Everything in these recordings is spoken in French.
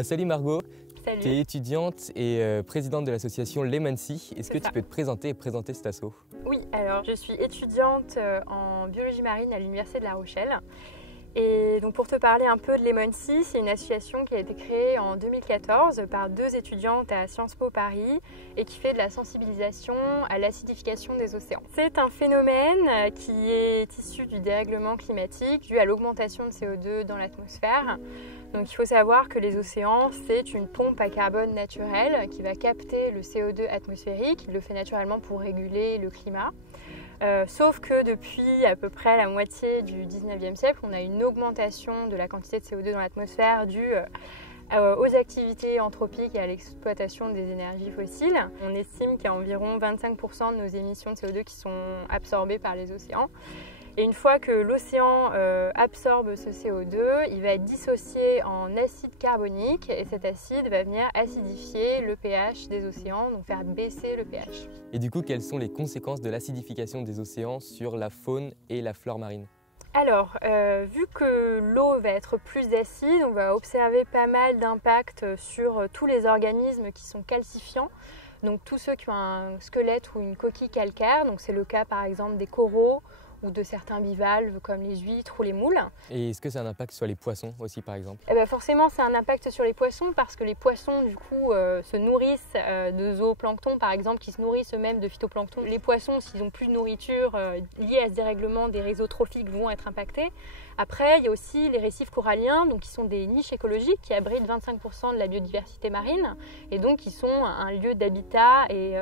Salut Margot, Salut. tu es étudiante et présidente de l'association Lemoncy. Est-ce que tu peux te présenter et présenter cet asso? Oui, alors je suis étudiante en biologie marine à l'Université de La Rochelle. Et donc pour te parler un peu de Lemoncy, c'est une association qui a été créée en 2014 par deux étudiantes à Sciences Po Paris et qui fait de la sensibilisation à l'acidification des océans. C'est un phénomène qui est issu du dérèglement climatique dû à l'augmentation de CO2 dans l'atmosphère. Donc il faut savoir que les océans, c'est une pompe à carbone naturelle qui va capter le CO2 atmosphérique. Il le fait naturellement pour réguler le climat. Sauf que depuis à peu près la moitié du 19e siècle, on a une augmentation de la quantité de CO2 dans l'atmosphère due aux activités anthropiques et à l'exploitation des énergies fossiles. On estime qu'il y a environ 25% de nos émissions de CO2 qui sont absorbées par les océans. Et une fois que l'océan absorbe ce CO2, il va être dissocié en acide carbonique et cet acide va venir acidifier le pH des océans, donc faire baisser le pH. Et du coup, quelles sont les conséquences de l'acidification des océans sur la faune et la flore marine? Alors, vu que l'eau va être plus acide, on va observer pas mal d'impacts sur tous les organismes qui sont calcifiants. Donc tous ceux qui ont un squelette ou une coquille calcaire, donc c'est le cas par exemple des coraux, ou de certains bivalves comme les huîtres ou les moules. Et est-ce que ça a un impact sur les poissons aussi par exemple? Forcément, ça a un impact sur les poissons parce que les poissons du coup se nourrissent de zooplancton par exemple qui se nourrissent eux-mêmes de phytoplancton. Les poissons, s'ils n'ont plus de nourriture liée à ce dérèglement des réseaux trophiques, vont être impactés. Après, il y a aussi les récifs coralliens, donc qui sont des niches écologiques qui abritent 25% de la biodiversité marine et donc qui sont un lieu d'habitat et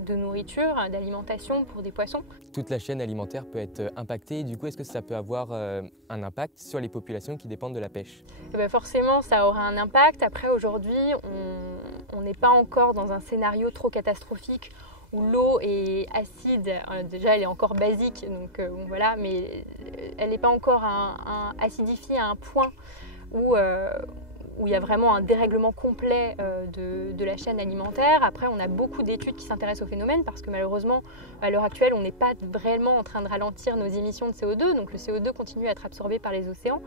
de nourriture, d'alimentation pour des poissons. Toute la chaîne alimentaire peut être impactée. Du coup, est-ce que ça peut avoir un impact sur les populations qui dépendent de la pêche? Forcément, ça aura un impact. Après, aujourd'hui, on n'est pas encore dans un scénario trop catastrophique où l'eau est acide. Déjà, elle est encore basique, donc bon, voilà, mais elle n'est pas encore acidifiée à un point où il y a vraiment un dérèglement complet de la chaîne alimentaire. Après, on a beaucoup d'études qui s'intéressent au phénomène parce que malheureusement, à l'heure actuelle, on n'est pas réellement en train de ralentir nos émissions de CO2. Donc le CO2 continue à être absorbé par les océans.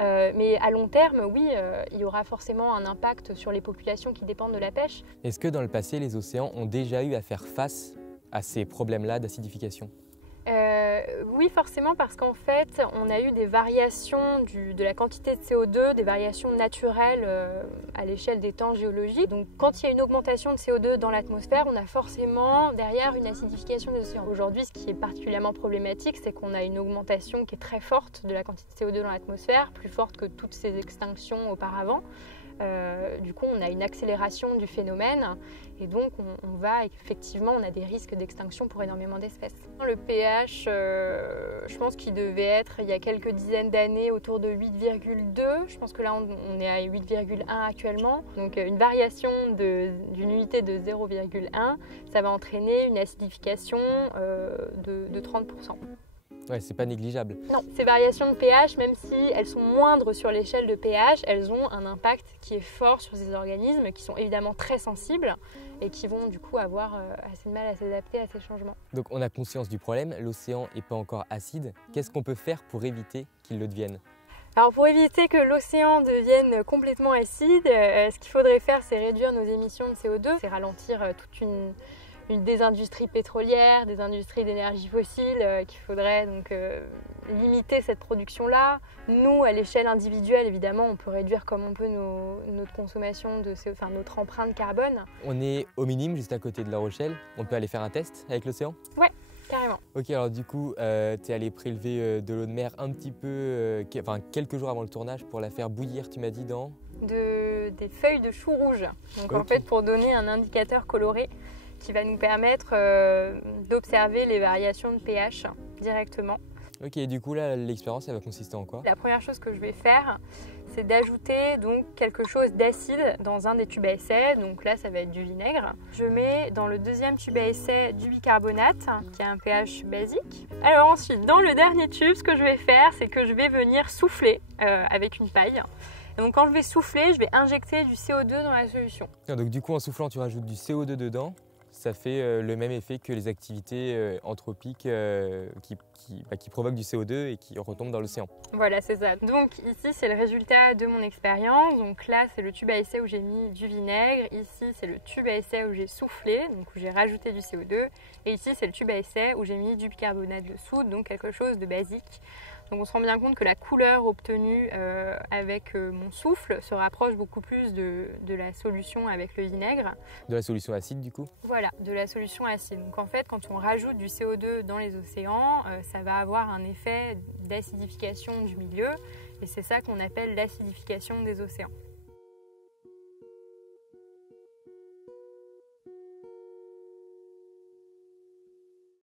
Mais à long terme, oui, il y aura forcément un impact sur les populations qui dépendent de la pêche. Est-ce que dans le passé, les océans ont déjà eu à faire face à ces problèmes-là d'acidification? Oui, forcément, parce qu'en fait, on a eu des variations de la quantité de CO2, des variations naturelles à l'échelle des temps géologiques. Donc, quand il y a une augmentation de CO2 dans l'atmosphère, on a forcément derrière une acidification des océans. Aujourd'hui, ce qui est particulièrement problématique, c'est qu'on a une augmentation qui est très forte de la quantité de CO2 dans l'atmosphère, plus forte que toutes ces extinctions auparavant. Du coup, on a une accélération du phénomène et donc on a des risques d'extinction pour énormément d'espèces. Le pH, je pense qu'il devait être il y a quelques dizaines d'années autour de 8,2. Je pense que là on est à 8,1 actuellement. Donc une variation d'une unité de 0,1, ça va entraîner une acidification de 30%. Ouais, c'est pas négligeable. Non, ces variations de pH, même si elles sont moindres sur l'échelle de pH, elles ont un impact qui est fort sur ces organismes qui sont évidemment très sensibles et qui vont du coup avoir assez de mal à s'adapter à ces changements. Donc on a conscience du problème, l'océan n'est pas encore acide. Qu'est-ce qu'on peut faire pour éviter qu'il le devienne? Alors pour éviter que l'océan devienne complètement acide, ce qu'il faudrait faire, c'est réduire nos émissions de CO2, c'est ralentir toute des industries pétrolières, des industries d'énergie fossile, qu'il faudrait donc limiter cette production-là. Nous, à l'échelle individuelle, évidemment, on peut réduire comme on peut notre consommation, notre empreinte carbone. On est au minimum, juste à côté de La Rochelle. On peut aller faire un test avec l'océan? Ouais, carrément. Ok, alors du coup, tu es allé prélever de l'eau de mer un petit peu, quelques jours avant le tournage pour la faire bouillir, tu m'as dit, dans des feuilles de chou rouge. Donc en fait, pour donner un indicateur coloré qui va nous permettre d'observer les variations de pH directement. Ok, et du coup là, l'expérience, elle va consister en quoi? La première chose que je vais faire, c'est d'ajouter donc quelque chose d'acide dans un des tubes à essai. Donc là, ça va être du vinaigre. Je mets dans le deuxième tube à essai du bicarbonate, qui a un pH basique. Alors ensuite, dans le dernier tube, ce que je vais faire, c'est que je vais venir souffler avec une paille. Et donc quand je vais souffler, je vais injecter du CO2 dans la solution. Donc du coup, en soufflant, tu rajoutes du CO2 dedans. ça fait le même effet que les activités anthropiques qui provoquent du CO2 et qui retombent dans l'océan. Voilà, c'est ça. Donc ici, c'est le résultat de mon expérience. Donc là, c'est le tube à essai où j'ai mis du vinaigre. Ici, c'est le tube à essai où j'ai soufflé, donc où j'ai rajouté du CO2. Et ici, c'est le tube à essai où j'ai mis du bicarbonate de soude, donc quelque chose de basique. Donc on se rend bien compte que la couleur obtenue avec mon souffle se rapproche beaucoup plus de la solution avec le vinaigre. De la solution acide du coup? Voilà, de la solution acide. Donc en fait, quand on rajoute du CO2 dans les océans, ça va avoir un effet d'acidification du milieu et c'est ça qu'on appelle l'acidification des océans.